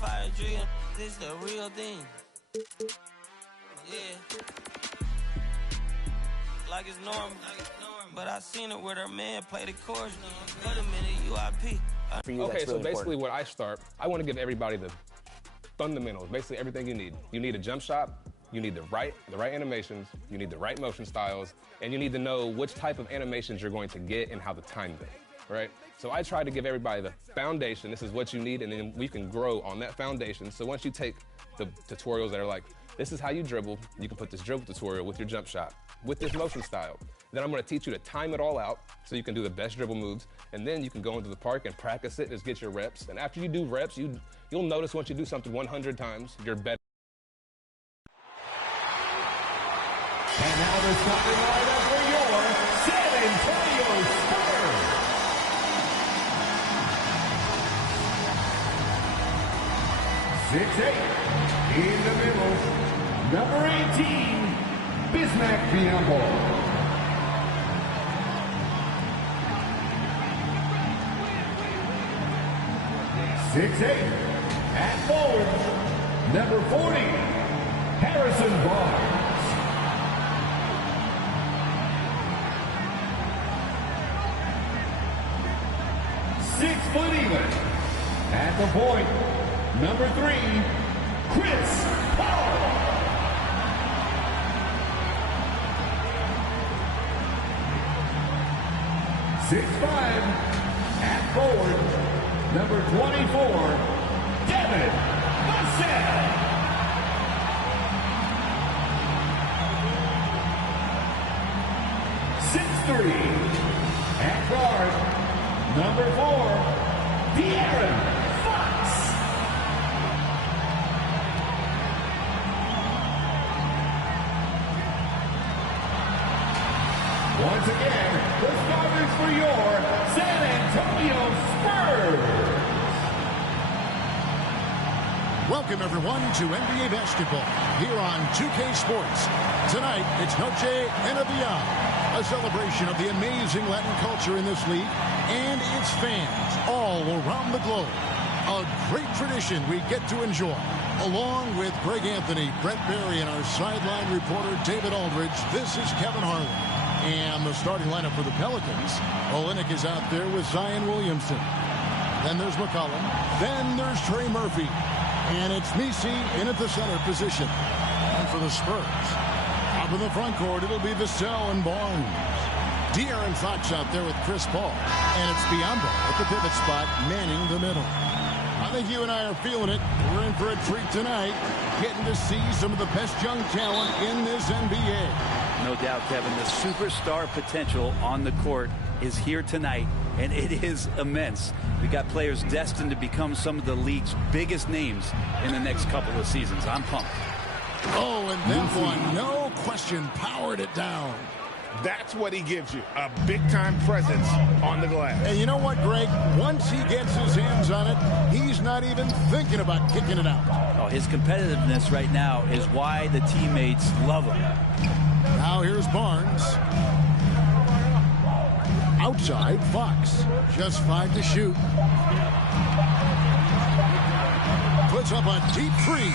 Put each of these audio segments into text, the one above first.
fire drill. This the real thing. Yeah. Like it's normal. But I seen it with her man play the chorus. Wait a minute, UIP. Okay, so basically what I start, I want to give everybody the fundamentals, basically everything you need. You need a jump shot, you need the right animations, you need the right motion styles, and you need to know which type of animations you're going to get and how to time them, right? So I try to give everybody the foundation. This is what you need, and then we can grow on that foundation. So once you take the tutorials that are like, this is how you dribble, you can put this dribble tutorial with your jump shot, with this motion style. Then I'm going to teach you to time it all out so you can do the best dribble moves, and then you can go into the park and practice it, just get your reps. And after you do reps, you'll notice once you do something 100 times, you're better. And now the starting lineup for your San Antonio Spurs. (6'8" in the middle, number 18, Bismack Biyombo. 6'8" at forward, number 40, Harrison Barnes. 6 foot even at the point, number 3, Chris Paul. 6'5" at forward, number 24, Devin Vassell. 6'3" at guard, number 4, De'Aaron Fox. Once again, the starters for your San Antonio Spurs. Welcome, everyone, to NBA basketball here on 2K Sports. Tonight, it's Noche NBA, a celebration of the amazing Latin culture in this league and its fans all around the globe. A great tradition we get to enjoy. Along with Greg Anthony, Brett Barry, and our sideline reporter David Aldridge, this is Kevin Harlan. And the starting lineup for the Pelicans, Olynyk is out there with Zion Williamson. Then there's McCollum. Then there's Trey Murphy. And it's Misi in at the center position. And for the Spurs, up in the front court, it'll be Vassell and Barnes. De'Aaron Fox out there with Chris Paul. And it's Biyombo at the pivot spot, manning the middle. I think you and I are feeling it. We're in for a treat tonight, getting to see some of the best young talent in this NBA. No doubt, Kevin, the superstar potential on the court is here tonight, and it is immense. We got players destined to become some of the league's biggest names in the next couple of seasons. I'm pumped. Oh, and that one, no question, powered it down. That's what he gives you, a big-time presence on the glass. And you know what, Greg? Once he gets his hands on it, he's not even thinking about kicking it out. Oh, his competitiveness right now is why the teammates love him. Now here's Barnes. Outside, Fox. Just 5 to shoot. Puts up a deep three.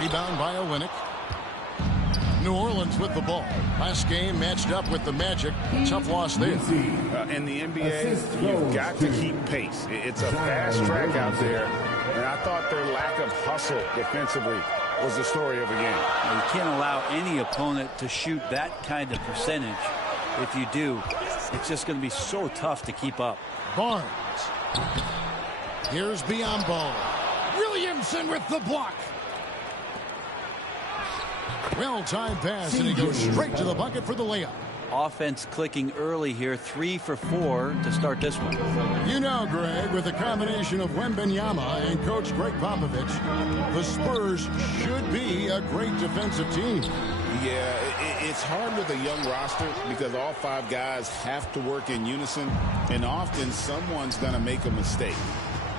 Rebound by Olynyk. New Orleans with the ball. Last game matched up with the Magic. Tough loss there. In the NBA, you've got to keep pace. It's a fast track out there, and I thought their lack of hustle defensively was the story of the game. You can't allow any opponent to shoot that kind of percentage. If you do, it's just going to be so tough to keep up. Barnes. Here's Biyombo. Williamson with the block. Well-timed pass, and he goes straight to the bucket for the layup. Offense clicking early here, 3 for 4 to start this one. You know, Greg, with the combination of Wembanyama and Coach Greg Popovich, the Spurs should be a great defensive team. Yeah, it's hard with a young roster because all 5 guys have to work in unison, and often someone's going to make a mistake.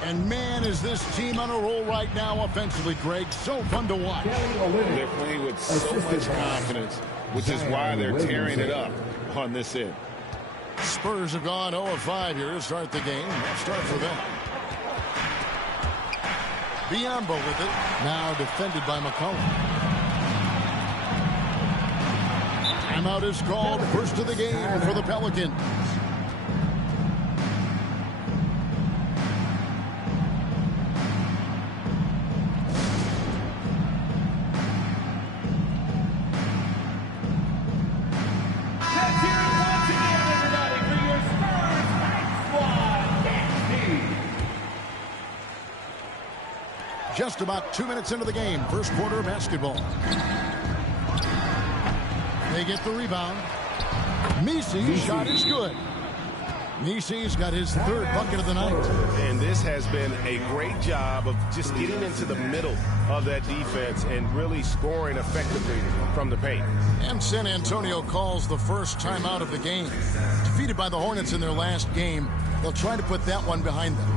And man, is this team on a roll right now offensively, Greg. So fun to watch. They're playing with so much confidence, which is why they're tearing it up on this end. Spurs have gone 0 of 5 here to start the game. Let's start for them. Biyombo with it. Now defended by McCollum. Timeout is called. First of the game for the Pelicans. Just about 2 minutes into the game. First quarter of basketball. They get the rebound. Misi's shot is good. Misi's got his third bucket of the night. And this has been a great job of just getting into the middle of that defense and really scoring effectively from the paint. And San Antonio calls the first timeout of the game. Defeated by the Hornets in their last game, they'll try to put that one behind them.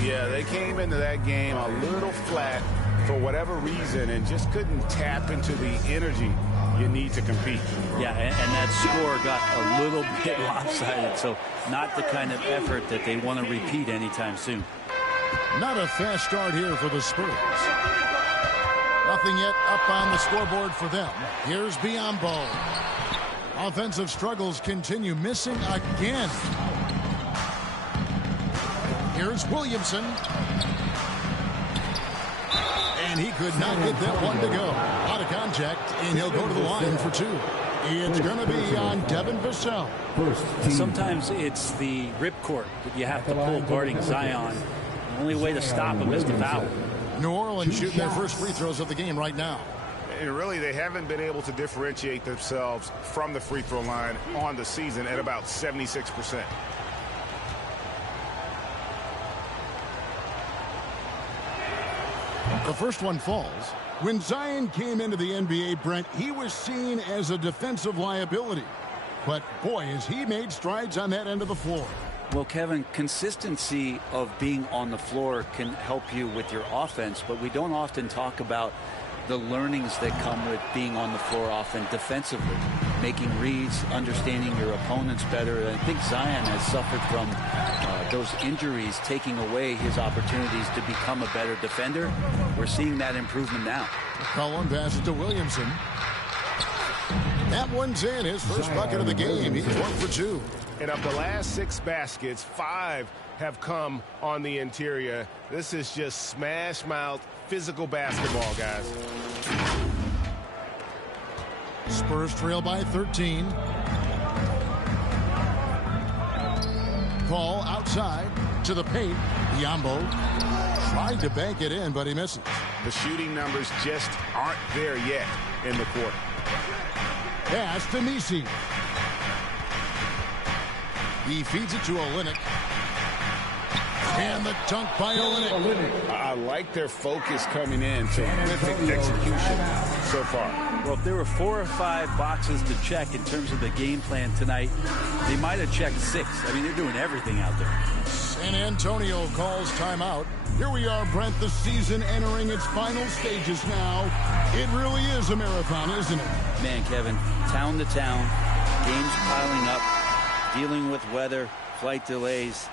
Yeah, they came into that game a little flat for whatever reason and just couldn't tap into the energy you need to compete. Yeah, and that score got a little bit lopsided, so not the kind of effort that they want to repeat anytime soon. Not a fast start here for the Spurs. Nothing yet up on the scoreboard for them. Here's Biyombo. Offensive struggles continue, missing again. Here's Williamson. And he could not get that one to go. Out of contact, and he'll go to the line for two. It's going to be on Devin Vassell. Sometimes it's the ripcord that you have to pull guarding Zion. The only way to stop him is to foul. New Orleans shooting their first free throws of the game right now. And really, they haven't been able to differentiate themselves from the free throw line on the season at about 76%. The first one falls. When Zion came into the NBA, Brent, he was seen as a defensive liability. But, boy, has he made strides on that end of the floor. Well, Kevin, consistency of being on the floor can help you with your offense, but we don't often talk about the learnings that come with being on the floor often defensively, making reads, understanding your opponents better. And I think Zion has suffered from those injuries taking away his opportunities to become a better defender. We're seeing that improvement now. Cullen passes to Williamson. That one's in, his first bucket of the game. He's 1 for 2. And of the last 6 baskets, 5 have come on the interior. This is just smash mouth physical basketball, guys. Spurs trail by 13. Paul outside to the paint. Biyombo tried to bank it in, but he misses. The shooting numbers just aren't there yet in the quarter. Pass to Misi. He feeds it to Olynyk. And the dunk by Olynyk. I like their focus coming in. Terrific execution so far. Well, if there were 4 or 5 boxes to check in terms of the game plan tonight, they might have checked 6. I mean, they're doing everything out there. San Antonio calls timeout. Here we are, Brent, the season entering its final stages now. It really is a marathon, isn't it? Man, Kevin, town to town, games piling up, dealing with weather, flight delays,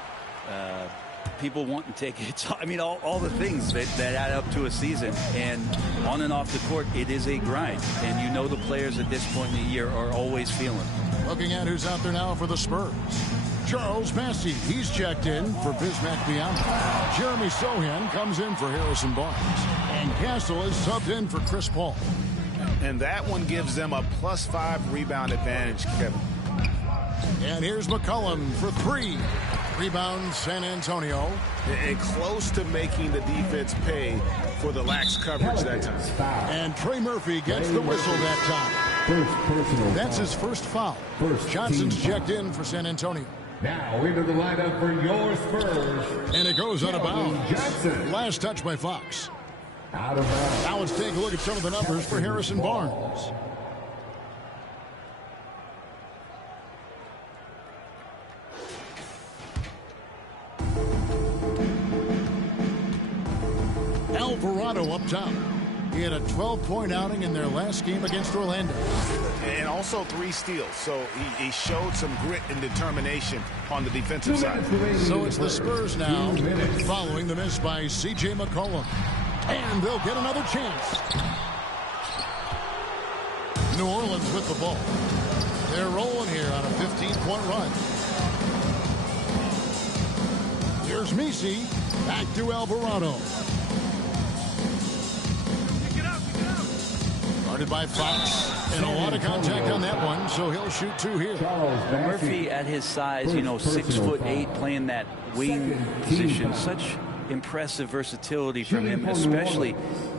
people wanting tickets. I mean, all the things that add up to a season. And on and off the court, it is a grind. And you know the players at this point in the year are always feeling it. Looking at who's out there now for the Spurs. Charles Massey, he's checked in for Bismack Biyombo. Jeremy Sohan comes in for Harrison Barnes. And Castle is subbed in for Chris Paul. And that one gives them a +5 rebound advantage, Kevin. And here's McCollum for 3. Rebound San Antonio. And close to making the defense pay for the lax coverage that time. And Trey Murphy gets the whistle that time. That's his first foul. Johnson's checked in for San Antonio. Now into the lineup for your Spurs. And it goes out of bounds. Johnson. Last touch by Fox. Out of bounds. Now let's take a look at some of the numbers for Harrison Barnes. Alvarado up top. He had a 12-point outing in their last game against Orlando. And also 3 steals. So he showed some grit and determination on the defensive side. So it's the Spurs now, following the miss by C.J. McCollum. And they'll get another chance. New Orleans with the ball. They're rolling here on a 15-point run. Here's Messi. Back to Alvarado. Guarded by Fox. And a lot of contact on that one, so he'll shoot 2 here. Murphy at his size, 6'8", playing that wing position. Such impressive versatility from him, especially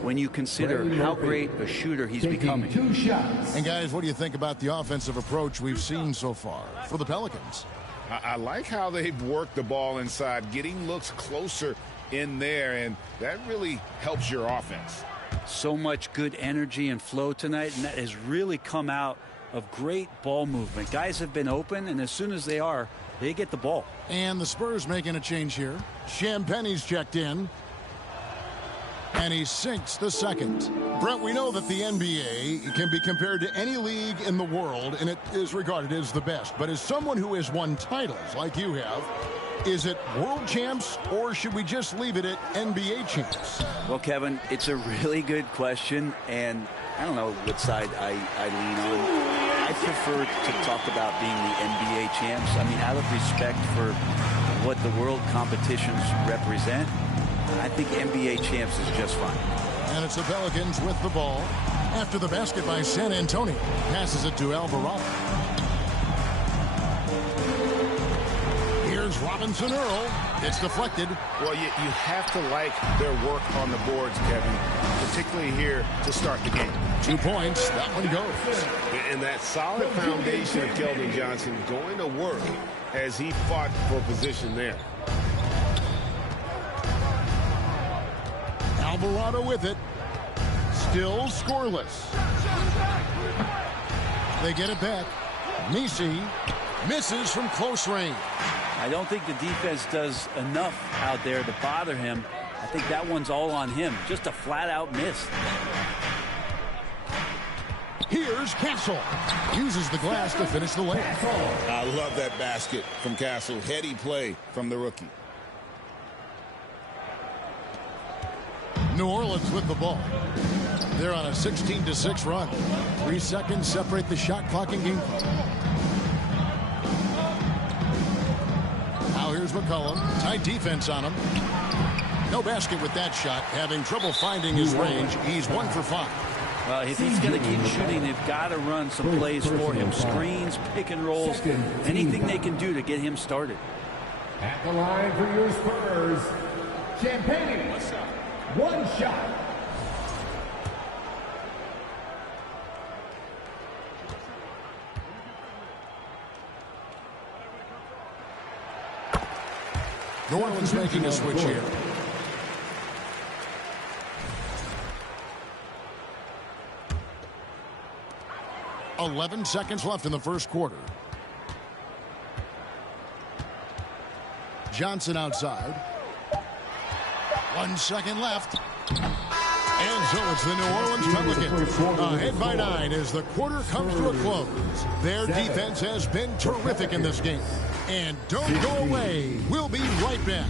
when you consider how great a shooter he's becoming. And guys, what do you think about the offensive approach we've seen so far for the Pelicans? I like how they've worked the ball inside, getting looks closer in there, and that really helps your offense. So much good energy and flow tonight, and that has really come out of great ball movement. Guys have been open, and as soon as they are, they get the ball. And the Spurs making a change here. Champagne's checked in. And he sinks the second. Brent, we know that the NBA can be compared to any league in the world, and it is regarded as the best. But as someone who has won titles like you have, is it world champs, or should we just leave it at NBA champs? Well, Kevin, it's a really good question, and I don't know what side I lean on. I prefer to talk about being the NBA champs. I mean, out of respect for what the world competitions represent, I think NBA champs is just fine. And it's the Pelicans with the ball. After the basket by San Antonio. Passes it to Alvarado. Here's Robinson Earl. It's deflected. Well, you have to like their work on the boards, Kevin, particularly here to start the game. 2 points. That one goes. And that solid foundation of Keldon Johnson going to work as he fought for position there. Alvarado with it. Still scoreless. They get it back. Messi misses from close range. I don't think the defense does enough out there to bother him. I think that one's all on him. Just a flat-out miss. Here's Castle. Uses the glass to finish the layup. I love that basket from Castle. Heady play from the rookie. New Orleans with the ball. They're on a 16-6 run. 3 seconds separate the shot clock and game clock. Now here's McCollum. Tight defense on him. No basket with that shot. Having trouble finding his range. He's 1 for 5. Well, if he's going to keep shooting, they've got to run some plays for him. Screens, pick and rolls, anything they can do to get him started. At the line for your Spurs, Champagne. One shot. New Orleans making a switch here. .11 seconds left in the first quarter. Johnson outside. 1 second left. And so it's the New Orleans Pelicans ahead by 9 as the quarter comes to a close. Their defense has been terrific in this game. And don't go away. We'll be right back.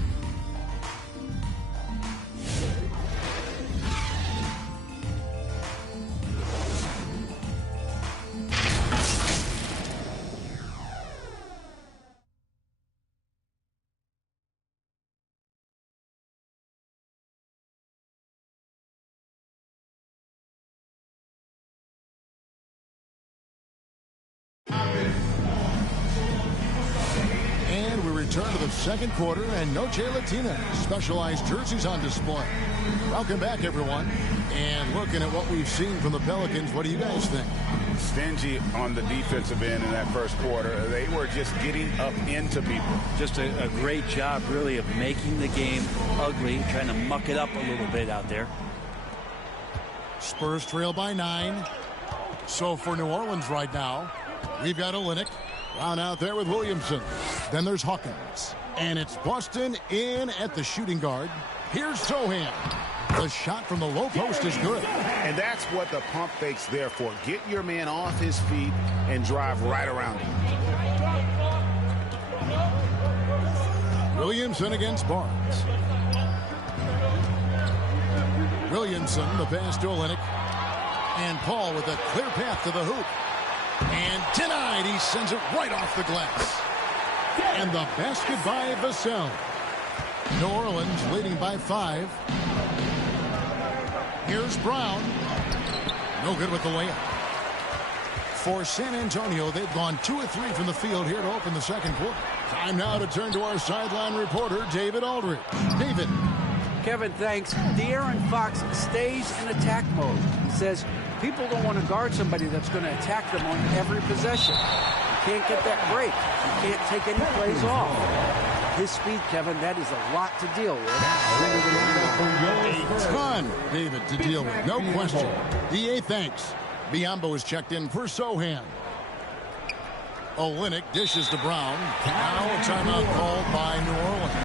And we return to the second quarter, and Noche Latina specialized jerseys on display. Welcome back, everyone. And looking at what we've seen from the Pelicans, what do you guys think? Stingy on the defensive end in that first quarter. They were just getting up into people. Just a great job, really, of making the game ugly, trying to muck it up a little bit out there. Spurs trail by 9. So for New Orleans right now, we've got Olynyk. Down out there with Williamson. Then there's Hawkins. And it's Boston in at the shooting guard. Here's Sohan. The shot from the low post is good. And that's what the pump fake's there for. Get your man off his feet and drive right around him. Williamson against Barnes. Williamson, the pass to Olynyk. And Paul with a clear path to the hoop. And denied. He sends it right off the glass. And the basket by Vassell. New Orleans leading by 5. Here's Brown. No good with the layup. For San Antonio, they've gone 2 of 3 from the field here to open the second quarter. Time now to turn to our sideline reporter, David Aldridge. David. Kevin, thanks. De'Aaron Fox stays in attack mode. He says people don't want to guard somebody that's going to attack them on every possession. You can't get that break. You can't take any plays off. His speed, Kevin, that is a lot to deal with. A ton, David, to deal with. No question. DA, thanks. Biyombo is checked in for Sohan. Olynyk dishes to Brown. Now a timeout called by New Orleans.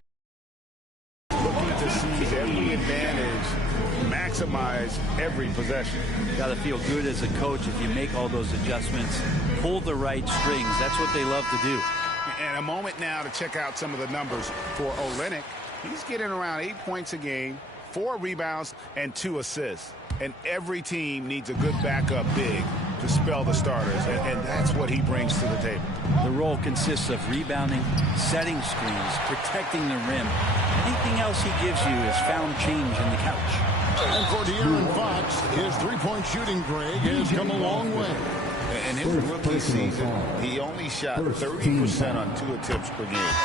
Looking to seize every advantage, maximize every possession. Got to feel good as a coach if you make all those adjustments, pull the right strings. That's what they love to do. And a moment now to check out some of the numbers for Olynyk. He's getting around 8 points a game, 4 rebounds, and 2 assists. And every team needs a good backup big to spell the starters, and that's what he brings to the table. The role consists of rebounding, setting screens, protecting the rim. Anything else he gives you is found change in the couch. And for De'Aaron Fox, his three-point shooting, Greg, has come a long way. In his rookie season, he only shot 30% on 2 attempts per game.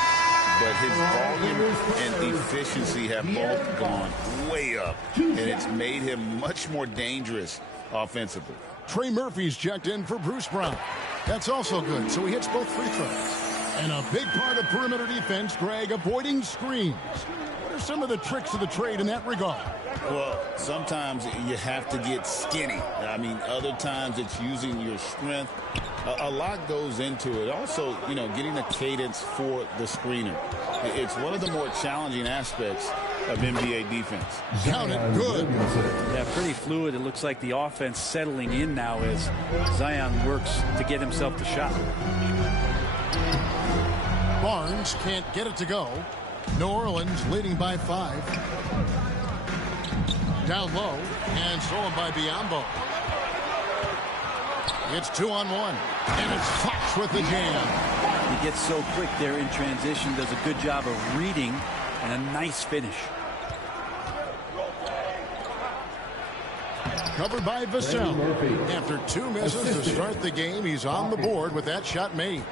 But his volume and efficiency have both gone way up, and it's made him much more dangerous offensively. Trey Murphy's checked in for Bruce Brown. That's also good, so he hits both free throws. And a big part of perimeter defense, Greg, avoiding screens. What are some of the tricks of the trade in that regard? Well, sometimes you have to get skinny. I mean, other times it's using your strength. A lot goes into it. Also, you know, getting a cadence for the screener. It's one of the more challenging aspects of NBA defense. Counted good. Yeah, pretty fluid. It looks like the offense settling in now as Zion works to get himself the shot. Barnes can't get it to go. New Orleans leading by 5. Down low and stolen by Biyombo. It's 2-on-1, and it's Fox with the jam. He gets so quick there in transition, does a good job of reading, and a nice finish. Covered by Vassell. After 2 misses to start the game, he's on the board with that shot made.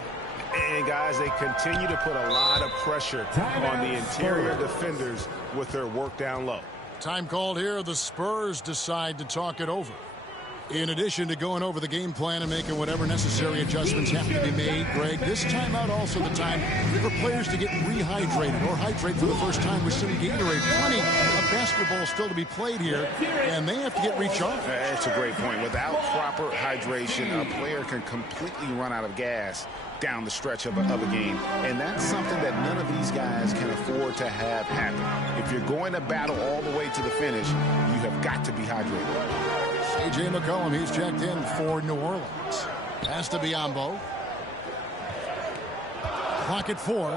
And guys, they continue to put a lot of pressure on the interior defenders with their work down low. Time called here. The Spurs decide to talk it over. In addition to going over the game plan and making whatever necessary adjustments have to be made, Greg, this timeout also the time for players to get rehydrated or hydrate for the first time with some Gatorade. Plenty of basketball still to be played here, and they have to get recharged. That's a great point. Without proper hydration, a player can completely run out of gas down the stretch of a game. And that's something that none of these guys can afford to have happen. If you're going to battle all the way to the finish, you have got to be hydrated. A.J. McCollum, he's checked in for New Orleans. Pass to Biyombo. Clock at 4.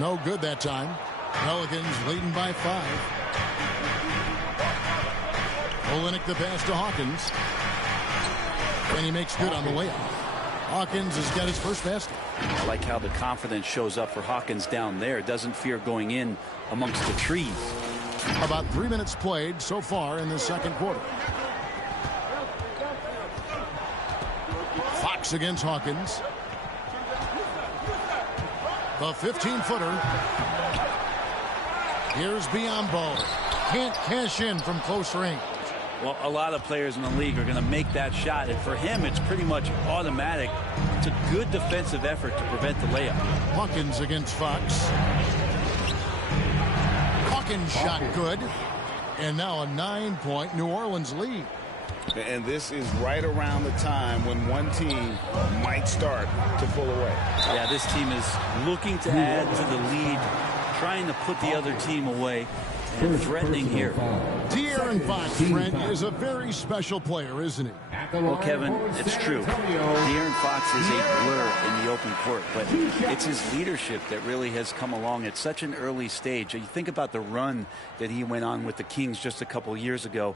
No good that time. Pelicans leading by 5. Olynyk the pass to Hawkins. And he makes good on the layup. Hawkins has got his first basket. I like how the confidence shows up for Hawkins down there. Doesn't fear going in amongst the trees. About 3 minutes played so far in the second quarter. Fox against Hawkins. The 15-footer. Here's Biyombo. Can't cash in from close range. Well, a lot of players in the league are going to make that shot, and for him, it's pretty much automatic. It's a good defensive effort to prevent the layup. Hawkins against Fox. Hawkins shot good. And now a 9-point New Orleans lead. And this is right around the time when one team might start to pull away. Yeah, this team is looking to add to the lead, trying to put the other team away, and threatening here. De'Aaron Fox, Brent, is a very special player, isn't he? Well, Kevin, it's true. De'Aaron Fox is a blur in the open court, but it's his leadership that really has come along at such an early stage. You think about the run that he went on with the Kings just a couple years ago.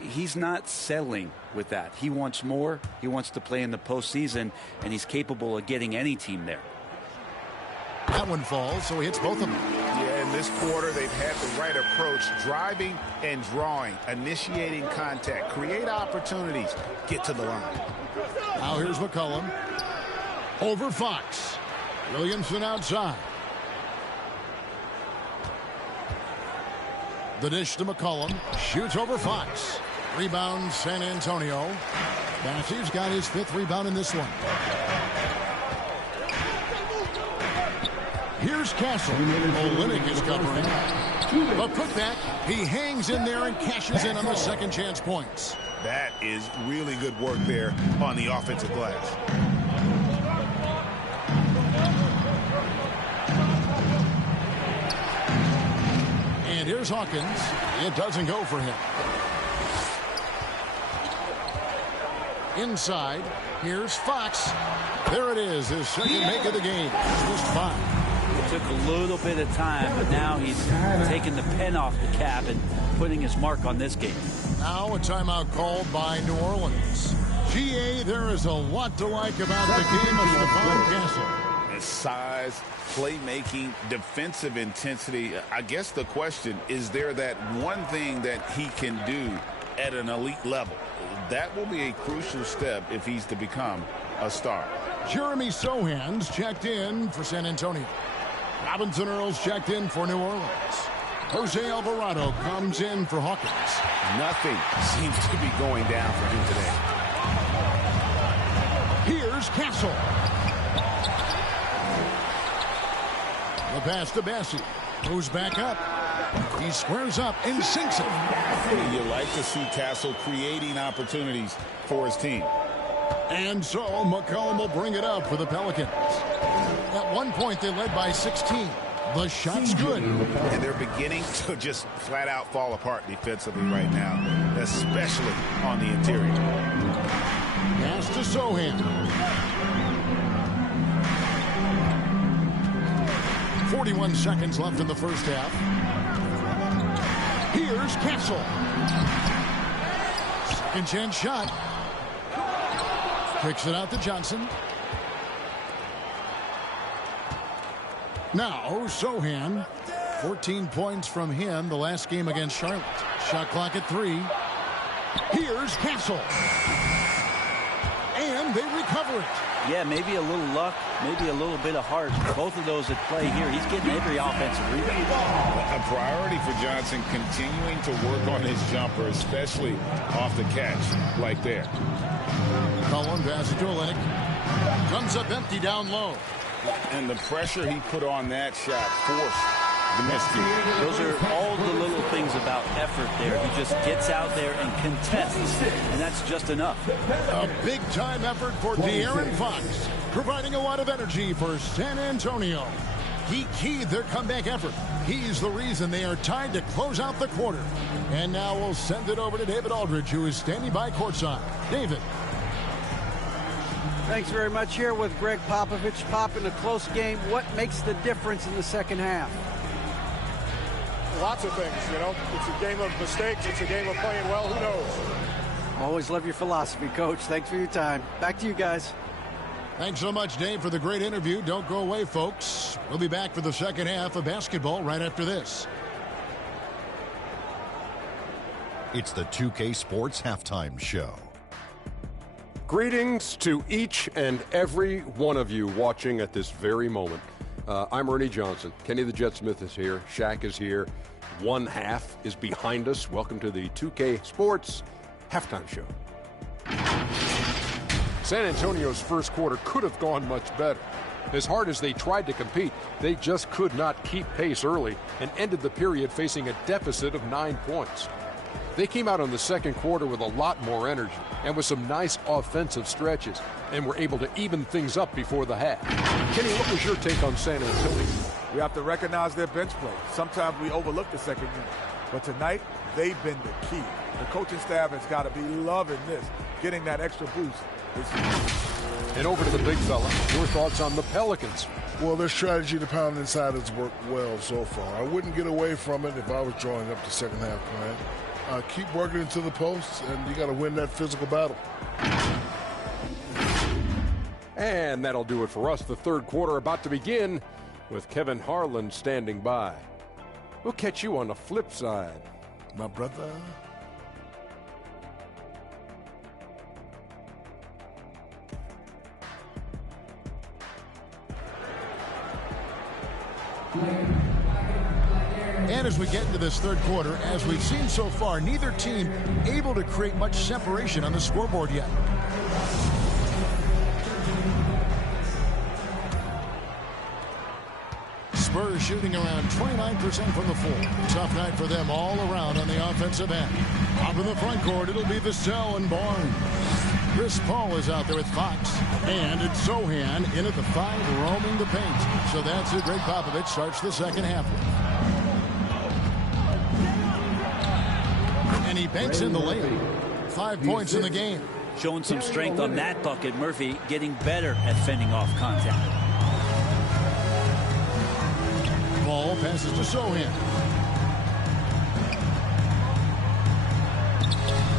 He's not settling with that. He wants more. He wants to play in the postseason, and he's capable of getting any team there. That one falls, so he hits both of them. Yeah, in this quarter, they've had the right approach, driving and drawing, initiating contact, create opportunities, get to the line. Now here's McCollum. Over Fox. Williamson outside. The dish to McCollum. Shoots over Fox. Rebound San Antonio. Bassey's got his 5th rebound in this one. Here's Castle. Olynyk is covering. But putback, he hangs in there and cashes in on the second chance points. That is really good work there on the offensive glass. And here's Hawkins. It doesn't go for him. Inside, here's Fox. There it is, his second make of the game. Just 5. It took a little bit of time, but now he's taking the pen off the cap and putting his mark on this game. Now a timeout called by New Orleans. GA, there is a lot to like about the game of Stephon Castle. His size, playmaking, defensive intensity. I guess the question, is there that one thing that he can do at an elite level? That will be a crucial step if he's to become a star. Jeremy Sohan's checked in for San Antonio. Robinson Earls checked in for New Orleans. Jose Alvarado comes in for Hawkins. Nothing seems to be going down for him today. Here's Castle. The pass to Bassey. Moves back up. He squares up and sinks it. You like to see Castle creating opportunities for his team. And so McCollum will bring it up for the Pelicans. At one point, they led by 16. The shot's good. And they're beginning to just flat out fall apart defensively right now, especially on the interior. Pass to Sohan. 41 seconds left in the first half. Here's Castle. Second chance shot. Kicks it out to Johnson. Now Sohan. 14 points from him the last game against Charlotte. Shot clock at 3. Here's Castle. And they recover it. Yeah, maybe a little luck, maybe a little bit of heart. Both of those at play here. He's getting every offensive rebound. A priority for Johnson, continuing to work on his jumper, especially off the catch like there. Cullen passes to Olynyk. Comes up empty down low. And the pressure he put on that shot forced the miscue. Those are all the little things about effort there. He just gets out there and contests, and that's just enough. A big-time effort for De'Aaron Fox, providing a lot of energy for San Antonio. He keyed their comeback effort. He's the reason they are tied to close out the quarter. And now we'll send it over to David Aldridge, who is standing by courtside. David. Thanks very much. Here with Greg Popovich. Pop, in a close game, what makes the difference in the second half? Lots of things, you know. It's a game of mistakes. It's a game of playing well. Who knows? Always love your philosophy, Coach. Thanks for your time. Back to you guys. Thanks so much, Dave, for the great interview. Don't go away, folks. We'll be back for the second half of basketball right after this. It's the 2K Sports Halftime Show. Greetings to each and every one of you watching at this very moment. I'm Ernie Johnson. Kenny the Jet Smith is here. Shaq is here. One half is behind us. Welcome to the 2K Sports Halftime Show. San Antonio's first quarter could have gone much better. As hard as they tried to compete, they just could not keep pace early and ended the period facing a deficit of 9 points. They came out in the second quarter with a lot more energy and with some nice offensive stretches and were able to even things up before the half. Kenny, what was your take on San Antonio? We have to recognize their bench play. Sometimes we overlook the second unit. But tonight, they've been the key. The coaching staff has got to be loving this. getting that extra boost. And over to the big fella. Your thoughts on the Pelicans? Well, their strategy to pound inside has worked well so far. I wouldn't get away from it if I was drawing up the second half plan. Keep working into the posts, and you got to win that physical battle. And that'll do it for us. The third quarter about to begin with Kevin Harlan standing by. We'll catch you on the flip side. My brother. And as we get into this third quarter, as we've seen so far, neither team able to create much separation on the scoreboard yet. Spurs shooting around 29% from the floor. Tough night for them all around on the offensive end. Up in the front court, it'll be Vassell and Barnes. Chris Paul is out there with Fox. And it's Sohan in at the 5, roaming the paint. So that's it. Greg Popovich starts the second half with. And he banks in the layup. 5 points in the game. Showing some strength on that bucket. Murphy getting better at fending off contact. Ball passes to Sohan.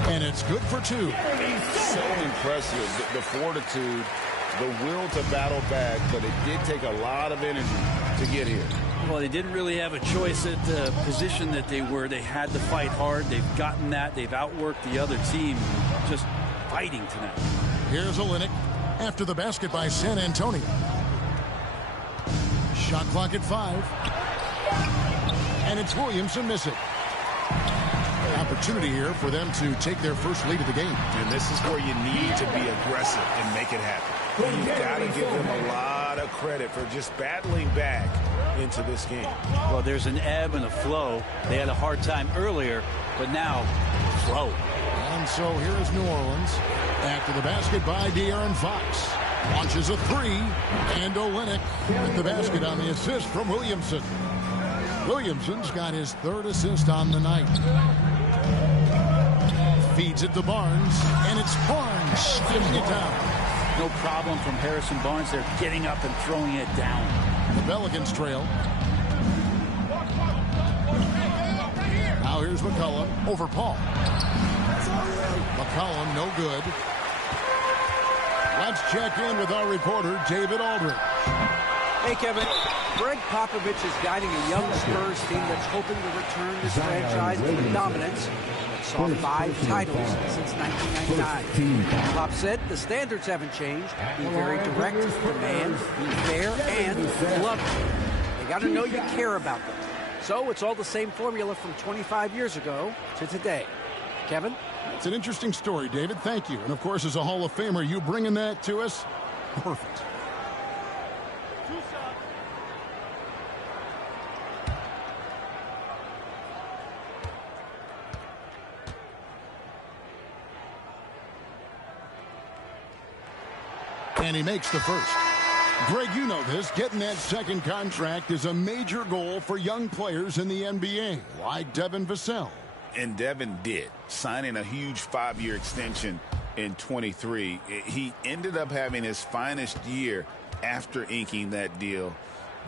And it's good for 2. So impressive. The fortitude, the will to battle back, but it did take a lot of energy to get here. Well, they didn't really have a choice at the position that they were. They had to fight hard. They've gotten that. They've outworked the other team. Just fighting tonight. Here's Olynyk after the basket by San Antonio. Shot clock at 5. And it's Williamson missing. Opportunity here for them to take their first lead of the game. And this is where you need to be aggressive and make it happen. You've got to give them a lot of credit for just battling back into this game. Well, there's an ebb and a flow. They had a hard time earlier, but now flow. And so here's New Orleans after the basket by De'Aaron Fox. Launches a 3, and Olynyk with the basket on the assist from Williamson. Williamson's got his 3rd assist on the night. Feeds it to Barnes, and it's Barnes getting it down. No problem from Harrison Barnes. They're getting up and throwing it down. The Pelicans trail. Now here's McCollum over Paul. McCollum no good. Let's check in with our reporter, David Aldridge. Hey, Kevin. Greg Popovich is guiding a young Spurs team that's hoping to return this franchise to dominance. That saw 5 titles since 1999. Pop said the standards haven't changed. Be very direct, demand, be fair, and love them. They got to know you care about them. So it's all the same formula from 25 years ago to today. Kevin? It's an interesting story, David. Thank you. And, of course, as a Hall of Famer, you bringing that to us? Perfect. And he makes the first. Greg, you know this. Getting that second contract is a major goal for young players in the NBA, like Devin Vassell. And Devin did, signing a huge 5-year extension in 23. He ended up having his finest year after inking that deal.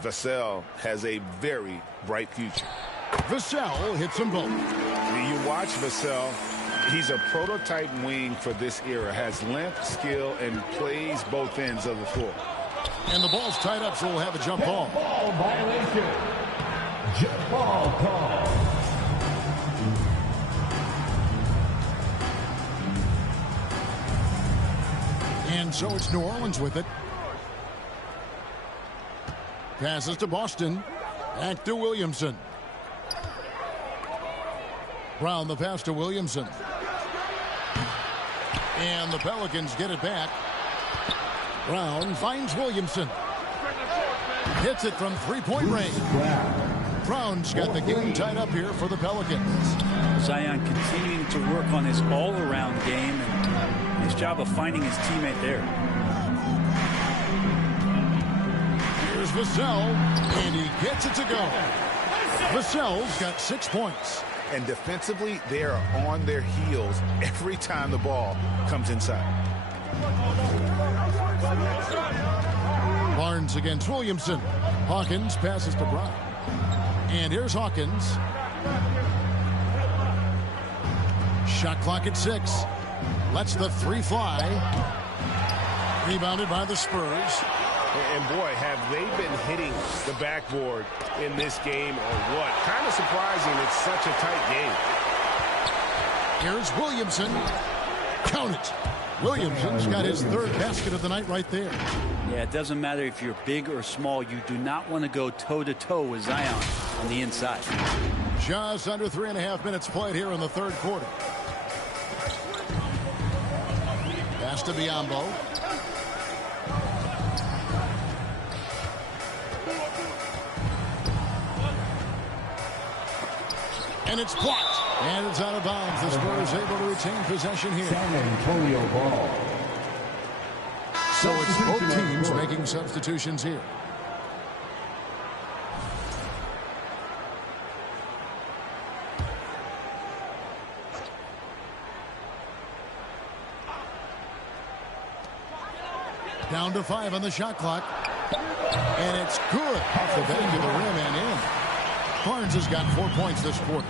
Vassell has a very bright future. Vassell hits them both. You watch Vassell. He's a prototype wing for this era. Has length, skill, and plays both ends of the floor. And the ball's tied up, so we'll have a jump ball. Ball violation. Jump ball call. And so it's New Orleans with it. Passes to Boston. Back to Williamson. Brown the pass to Williamson. And the Pelicans get it back. Brown finds Williamson. Hits it from 3-point range. Brown's got the game tied up here for the Pelicans. Zion continuing to work on his all-around game and his job of finding his teammate there. Here's Vassell, and he gets it to go. Vassell's got 6 points. And defensively, they are on their heels every time the ball comes inside. Barnes against Williamson. Hawkins passes to Brown. And here's Hawkins. Shot clock at 6. Lets the 3 fly. Rebounded by the Spurs. And boy, have they been hitting the backboard in this game or what? Kind of surprising it's such a tight game. Here's Williamson. Count it. Williamson's got his 3rd basket of the night right there. Yeah, it doesn't matter if you're big or small. You do not want to go toe-to-toe with Zion on the inside. Just under 3.5 minutes played here in the 3rd quarter. Pass to Biyombo. And it's blocked. And it's out of bounds. The Spurs able to retain possession here. San Antonio ball. So it's both teams making substitutions here. Down to 5 on the shot clock. And it's good. Off the back of the rim and in. Barnes has got 4 points this quarter.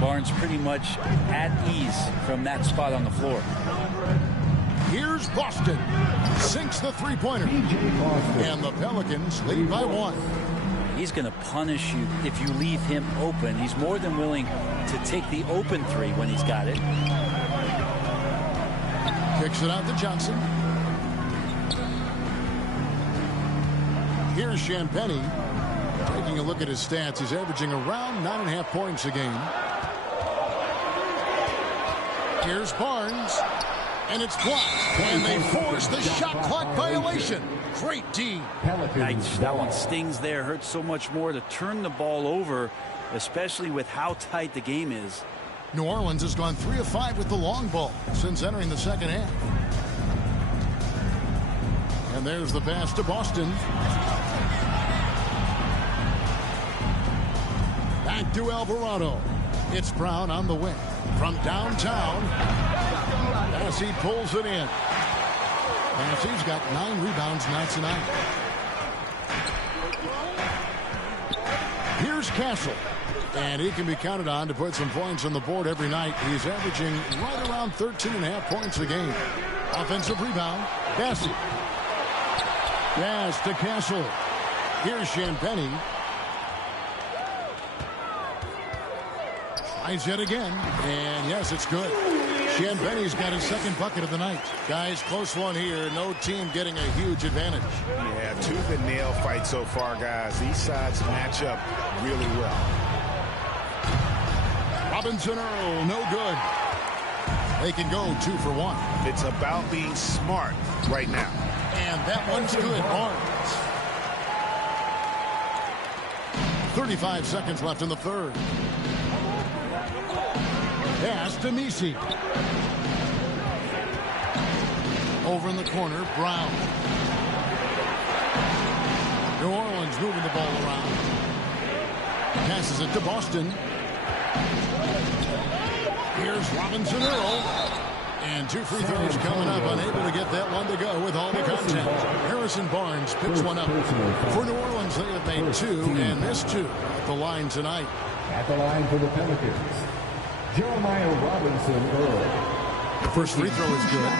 Barnes pretty much at ease from that spot on the floor. Here's Boston. Sinks the 3-pointer. And the Pelicans lead by 1. He's going to punish you if you leave him open. He's more than willing to take the open 3 when he's got it. Kicks it out to Johnson. Here's Champagnie. Taking a look at his stats, he's averaging around 9.5 points a game. Here's Barnes. And it's blocked. And they force the shot clock violation. Great D. Nice. That one stings there. Hurts so much more to turn the ball over, especially with how tight the game is. New Orleans has gone 3 of 5 with the long ball since entering the second half. And there's the pass to Boston. Back to Alvarado. It's Brown on the wing. From downtown. Massey pulls it in. Massey's got 9 rebounds now tonight. Here's Castle. And he can be counted on to put some points on the board every night. He's averaging right around 13.5 points a game. Offensive rebound. Massey. Pass to Castle. Here's Champagnie. Tries yet again. And yes, it's good. Champagnie's got his 2nd bucket of the night. Guys, close one here. No team getting a huge advantage. Yeah, tooth and nail fight so far, guys. These sides match up really well. Robinson Earl, no good. They can go 2 for 1. It's about being smart right now. And that one's good. Barnes. 35 seconds left in the 3rd. Pass to Messi. Over in the corner, Brown. New Orleans moving the ball around. Passes it to Boston. Here's Robinson Earl. And 2 free throws coming up. Unable to get that one to go with all the contact. Harrison Barnes picks one up. For New Orleans, they have made 2 and missed 2 at the line tonight. At the line for the Pelicans, Jeremiah Robinson Earl. First free throw is good.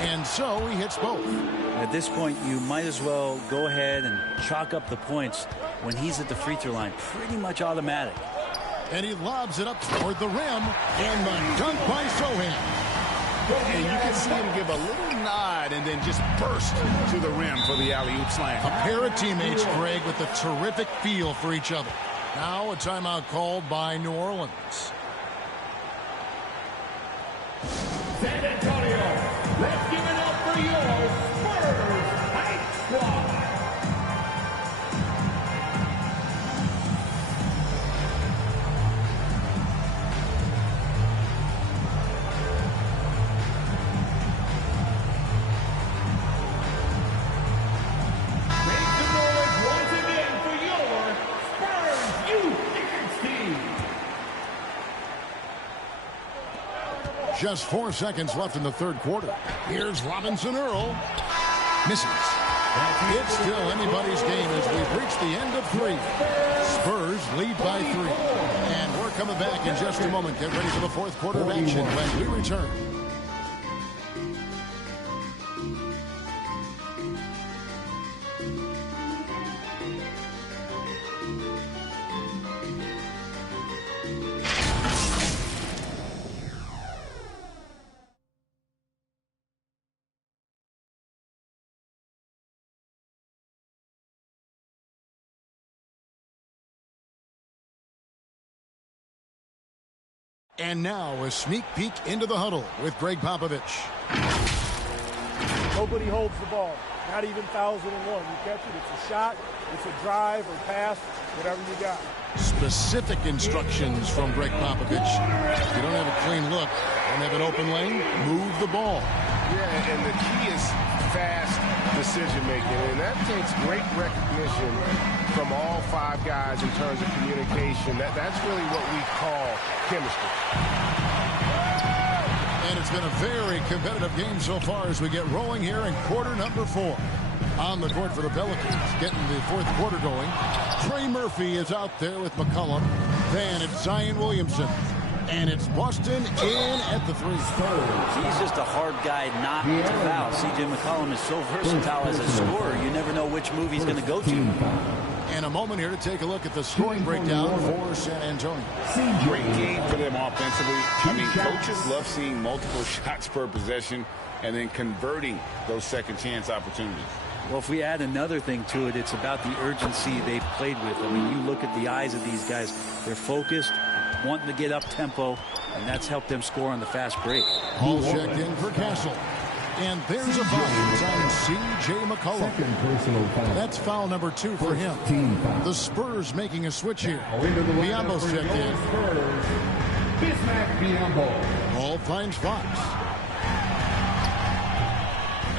And so he hits both. At this point, you might as well go ahead and chalk up the points when he's at the free throw line. Pretty much automatic. And he lobs it up toward the rim. And the dunk by Sohan. And you can see him give a little nod and then just burst to the rim for the alley-oop slam. A pair of teammates, Greg, with a terrific feel for each other. Now a timeout called by New Orleans. San Antonio, let's give it up for your Spurs Hype Squad. just 4 seconds left in the third quarter. Here's Robinson Earl. Misses. It's still anybody's game as we've reached the end of 3. Spurs lead by 3. And we're coming back in just a moment. Get ready for the fourth quarter of action when we return. And now a sneak peek into the huddle with Greg Popovich. Nobody holds the ball. Not even 1,001. You catch it, it's a shot, it's a drive or pass, whatever you got. Specific instructions from Greg Popovich. If you don't have a clean look, don't have an open lane, move the ball. Yeah, and the key is fast decision-making, and that takes great recognition from all 5 guys in terms of communication. That's really what we call chemistry. And it's been a very competitive game so far as we get rolling here in quarter number 4. On the court for the Pelicans, getting the fourth quarter going. Trey Murphy is out there with McCollum. Then it's Zion Williamson. And it's Boston in at the 3. He's just a hard guy not to foul. C.J. McCollum is so versatile as a scorer. You never know which move he's going to go to. And a moment here to take a look at the scoring breakdown for San Antonio. Great game for them offensively. I mean, coaches love seeing multiple shots per possession and then converting those second chance opportunities. Well, if we add another thing to it, it's about the urgency they've played with. I mean, you look at the eyes of these guys. They're focused, wanting to get up tempo, and that's helped them score on the fast break. All checked in for Castle. And there's a foul on C.J. McCollum. That's foul number 2 for him. The Spurs making a switch here. Biombo's checked in. Ball finds Fox.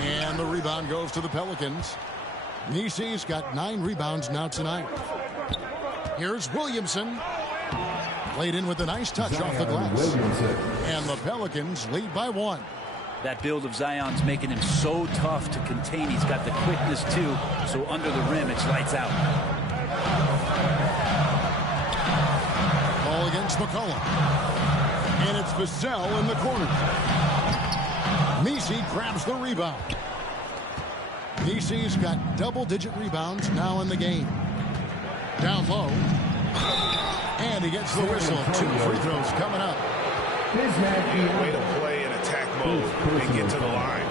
And the rebound goes to the Pelicans. Nisi's got 9 rebounds now tonight. Here's Williamson. Played in with a nice touch off the glass. And the Pelicans lead by 1. That build of Zion's making him so tough to contain. He's got the quickness, too, so under the rim, it's lights out. Ball against McCollum. And it's Vassell in the corner. Nisi grabs the rebound. Nisi's got double-digit rebounds now in the game. Down low. And he gets the whistle. 2 free throws coming up. Way to play in attack mode and get to the line.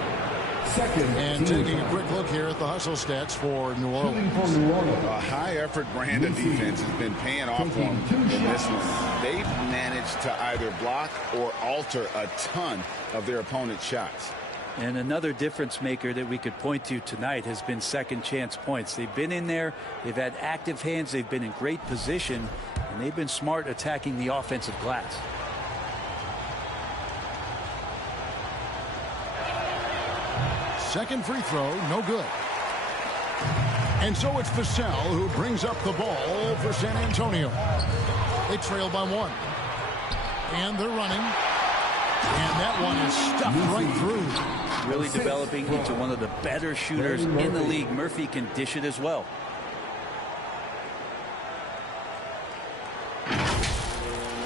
And taking a quick look here at the hustle stats for New Orleans. A high-effort brand of defense has been paying off for them in this one. They've managed to either block or alter a ton of their opponent's shots. And another difference maker that we could point to tonight has been second chance points. They've been in there, they've had active hands, they've been in great position, and they've been smart attacking the offensive glass. Second free throw, no good. And so it's Vassell who brings up the ball for San Antonio. They trail by 1. And they're running. And that one is stuffed right through. Really developing into one of the better shooters in the league. Murphy can dish it as well.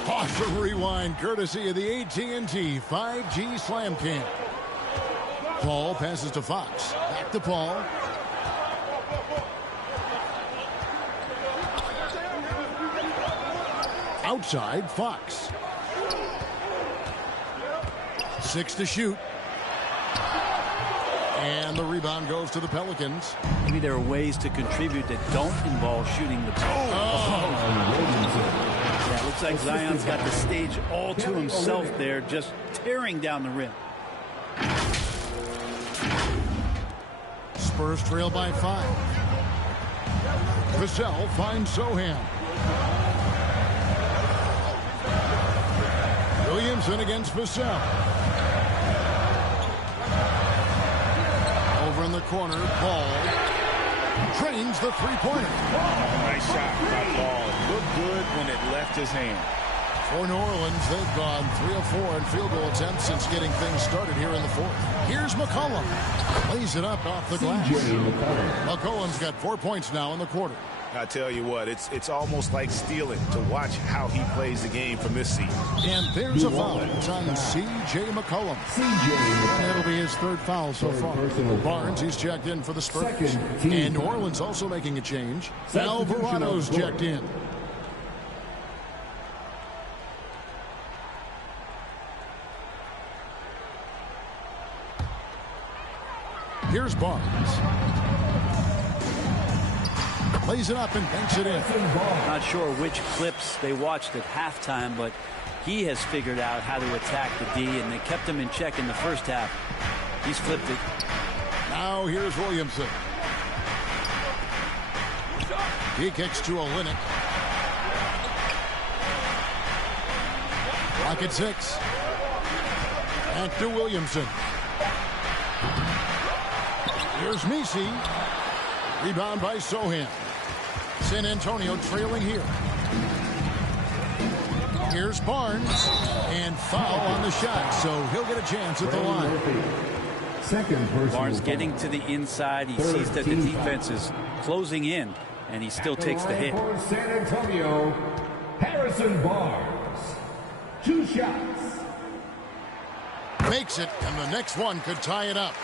Awesome rewind courtesy of the AT&T 5G Slam Cam. Paul passes to Fox. Back to Paul. Outside, Fox. 6 to shoot. And the rebound goes to the Pelicans. Maybe there are ways to contribute that don't involve shooting the ball. Yeah, it looks like Zion's got the stage all to himself there, just tearing down the rim. Spurs trail by 5. Vassell finds Sohan. Williamson against Vassell. Over in the corner, Ball trains the three-pointer. Nice shot by Ball. Looked good when it left his hand. For New Orleans, they've gone 3 of 4 in field goal attempts since getting things started here in the fourth. Here's McCollum. Lays it up off the glass. McCollum's got 4 points now in the quarter. I tell you what, it's almost like stealing to watch how he plays the game from this seat. And there's a foul. It's on C.J. McCollum. That'll be his third foul so far. Barnes, he's checked in for the Spurs. And New Orleans also making a change. Alvarado's checked in. Here's Barnes. Lays it up and banks it in. Not sure which clips they watched at halftime, but he has figured out how to attack the D, and they kept him in check in the first half. He's flipped it. Now here's Williamson. He kicks to Olynyk. Lock at 6. Back to Williamson. Here's Messi. Rebound by Sohan. San Antonio trailing here. Here's Barnes. And foul on the shot, so he'll get a chance at the line. Barnes getting to the inside. He sees that the defense is closing in, and he still takes the hit. San Antonio, Harrison Barnes. 2 shots. Makes it, and the next one could tie it up.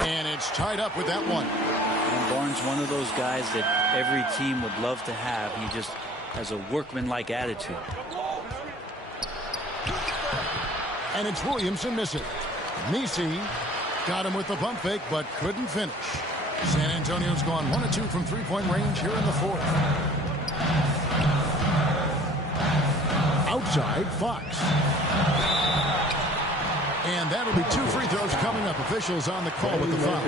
And it's tied up with that one. And Barnes, one of those guys that every team would love to have. He just has a workmanlike attitude. And it's Williamson missing. Messi got him with the pump fake, but couldn't finish. San Antonio's gone 1 of 2 from three-point range here in the fourth. Outside, Fox. And that'll be 2 free throws coming up. Officials on the call with the foul.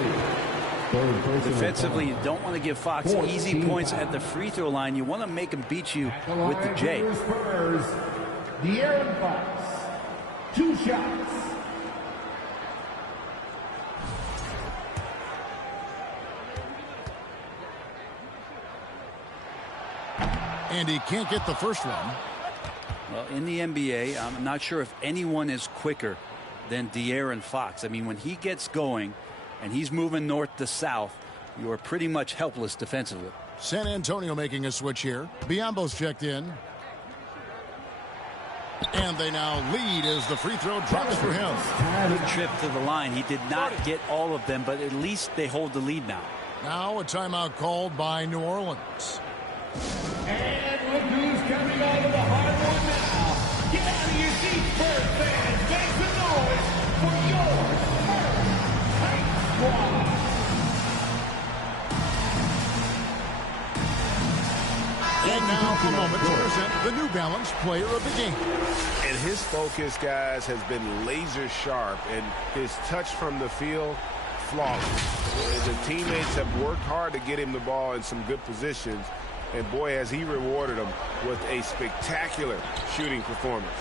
Defensively, you don't want to give Fox easy points at the free throw line. You want to make him beat you with the J. Spurs, De'Aaron Fox. 2 shots. And he can't get the first one. Well, in the NBA, I'm not sure if anyone is quicker than De'Aaron Fox. I mean, when he gets going and he's moving north to south, you are pretty much helpless defensively. San Antonio making a switch here. Biombo's checked in. And they now lead as the free throw drops for him. Good trip to the line. He did not get all of them, but at least they hold the lead now. Now a timeout called by New Orleans. And look who's coming out of the hardwood now. Get out of your seats, Spurs fans. Make some noise for your Spurs Tank Squad. And now a moment to present the New Balance Player of the Game. And his focus, guys, has been laser sharp, and his touch from the field, flawless. The teammates have worked hard to get him the ball in some good positions. And boy, has he rewarded them with a spectacular shooting performance.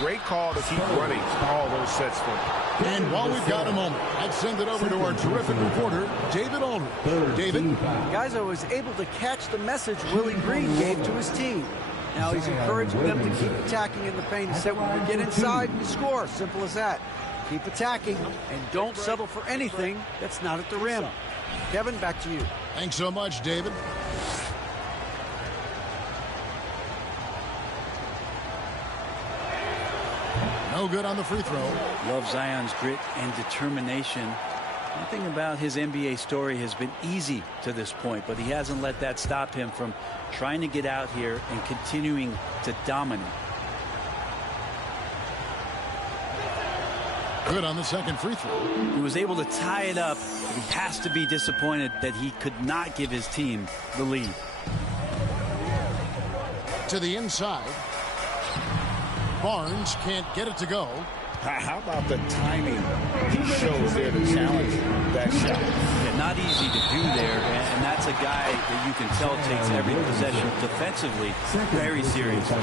Great call to keep running all those sets for him. And while we've got a moment, I'd send it over to our terrific reporter, David Aldridge. David? Guys, I was able to catch the message Willie Green gave to his team. Now he's encouraging them to keep attacking in the paint. He said, when you get inside, you score. Simple as that. Keep attacking and don't settle for anything that's not at the rim. Kevin, back to you. Thanks so much, David. No good on the free throw. Love Zion's grit and determination. Nothing about his NBA story has been easy to this point, but he hasn't let that stop him from trying to get out here and continuing to dominate. Good on the second free throw. He was able to tie it up. He has to be disappointed that he could not give his team the lead. To the inside. Barnes can't get it to go. How about the timing he shows there to challenge that shot? Yeah, not easy to do there, and that's a guy that you can tell takes every possession defensively very seriously.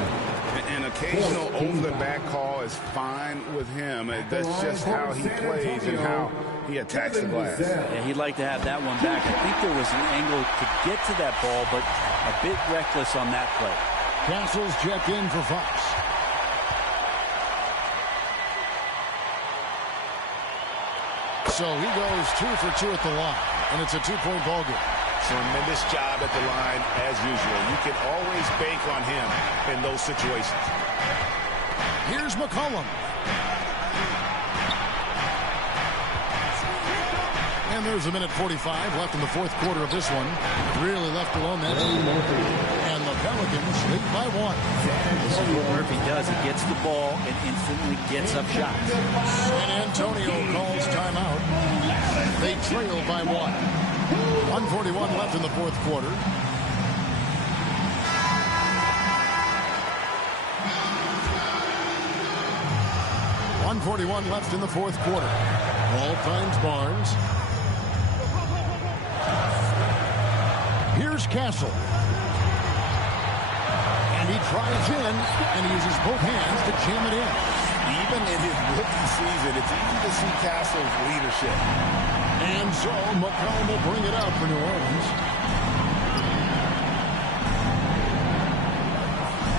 An occasional over-the-back call is fine with him. That's just how he plays and how he attacks the glass. Yeah, he'd like to have that one back. I think there was an angle to get to that ball, but a bit reckless on that play. Castles checked in for Fox. So he goes 2 for 2 at the line, and it's a 2-point ball game. Tremendous job at the line, as usual. You can always bank on him in those situations. Here's McCollum. And there's a minute 45 left in the fourth quarter of this one. Really left alone that team. And the Pelicans lead by 1. This is what Murphy does. He gets the ball and instantly gets up shots. San Antonio calls timeout. They trail by 1. 1:41 left in the fourth quarter. .141 left in the fourth quarter. Ball finds Barnes. Here's Castle. And he drives in and uses both hands to jam it in. Even in his rookie season, it's easy to see Castle's leadership. And so McCollum will bring it out for New Orleans.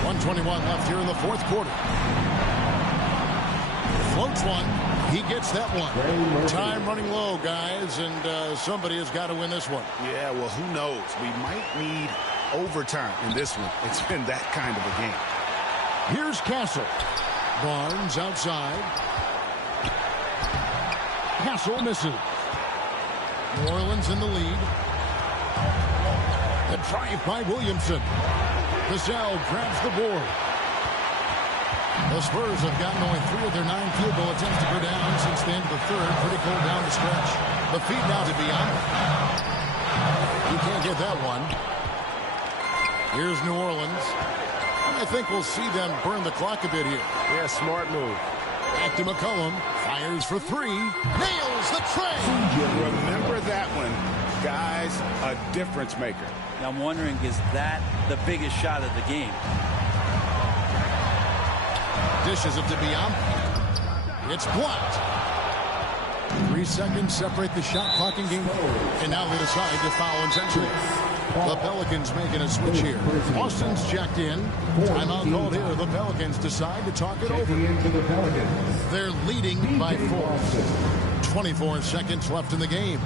1:21 left here in the fourth quarter. Floats one. He gets that one. Time running low, guys, and somebody has got to win this one. Yeah, well, who knows? We might need overtime in this one. It's been that kind of a game. Here's Castle. Barnes outside. Castle misses. New Orleans in the lead. The drive by Williamson. Vassell grabs the board. The Spurs have gotten only 3 of their 9 field goal attempts to go down since the end of the third. Pretty cold down the stretch. The feed now to Bianca. You can't get that one. Here's New Orleans. I think we'll see them burn the clock a bit here. Yeah, smart move. Back to McCollum. Fires for 3. Nails the tray. Remember that one. Guys, a difference maker. Now I'm wondering, is that the biggest shot of the game? Dishes it to Bianca. It's blocked. 3 seconds separate the shot clock and game. And now they decide to foul intentionally. The Pelicans making a switch here. Austin's checked in. Timeout called here. The Pelicans decide to talk it over. They're leading by 4. 24 seconds left in the game.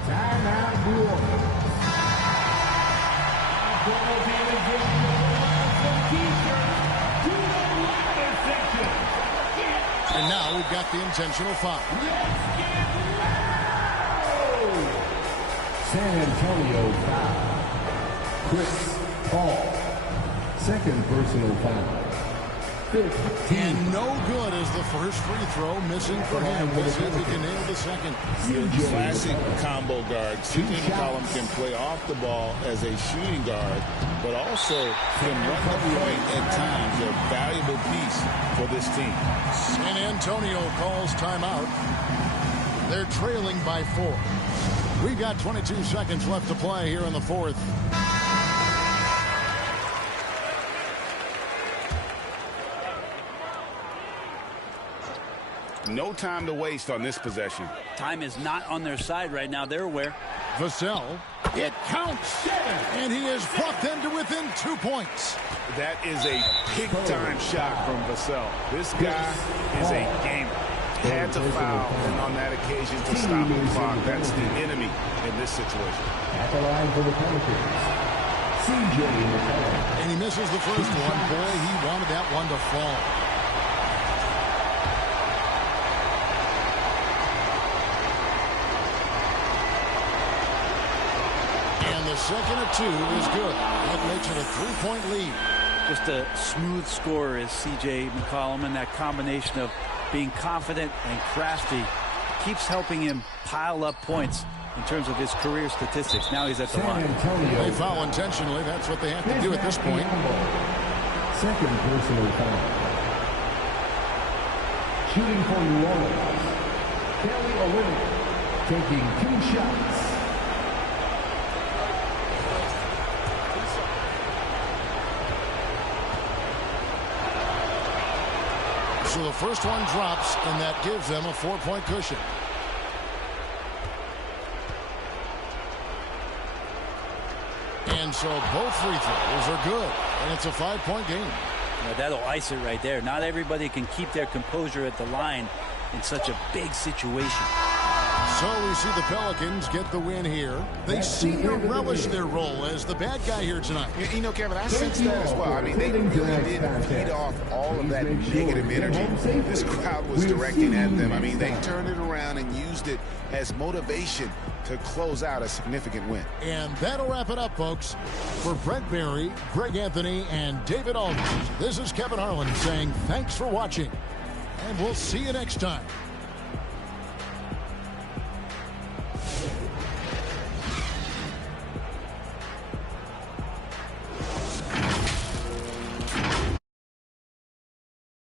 And now we've got the intentional foul. San Antonio foul. Chris Paul. Second personal foul. And no good as the first free throw missing for him. We'll see if he can nail the second. Classic combo guard. CJ McCollum can play off the ball as a shooting guard, but also can run the point at times. A valuable piece for this team. San Antonio calls timeout. They're trailing by 4. We've got 22 seconds left to play here in the fourth. No time to waste on this possession. Time is not on their side right now. They're aware. Vassell. It counts. And he has brought them to within 2 points. That is a big-time shot from Vassell. This guy is a gamer. Had to foul, and on that occasion to stop the clock. That's the enemy in this situation. At the line for the Pelicans, CJ McCollum. And he misses the first one. Boy, he wanted that one to fall. And the second of 2 is good. That makes it a 3-point lead. Just a smooth scorer is C.J. McCollum, and that combination of being confident and crafty keeps helping him pile up points in terms of his career statistics. Now he's at the line. They foul intentionally. That's what they have to do at this point. Second personal foul. Shooting for New Orleans, Kelly Olynyk taking 2 shots. So the first one drops, and that gives them a 4-point cushion. And so both free throws are good, and it's a 5-point game. Yeah, that'll ice it right there. Not everybody can keep their composure at the line in such a big situation. So we see the Pelicans get the win here. They seem to relish their role as the bad guy here tonight. You know, Kevin, I sense that as well. I mean, they really did feed off all of that negative energy this crowd was directing at them. I mean, they turned it around and used it as motivation to close out a significant win. And that'll wrap it up, folks. For Brent Barry, Greg Anthony, and David Aldridge, this is Kevin Harlan saying thanks for watching. And we'll see you next time.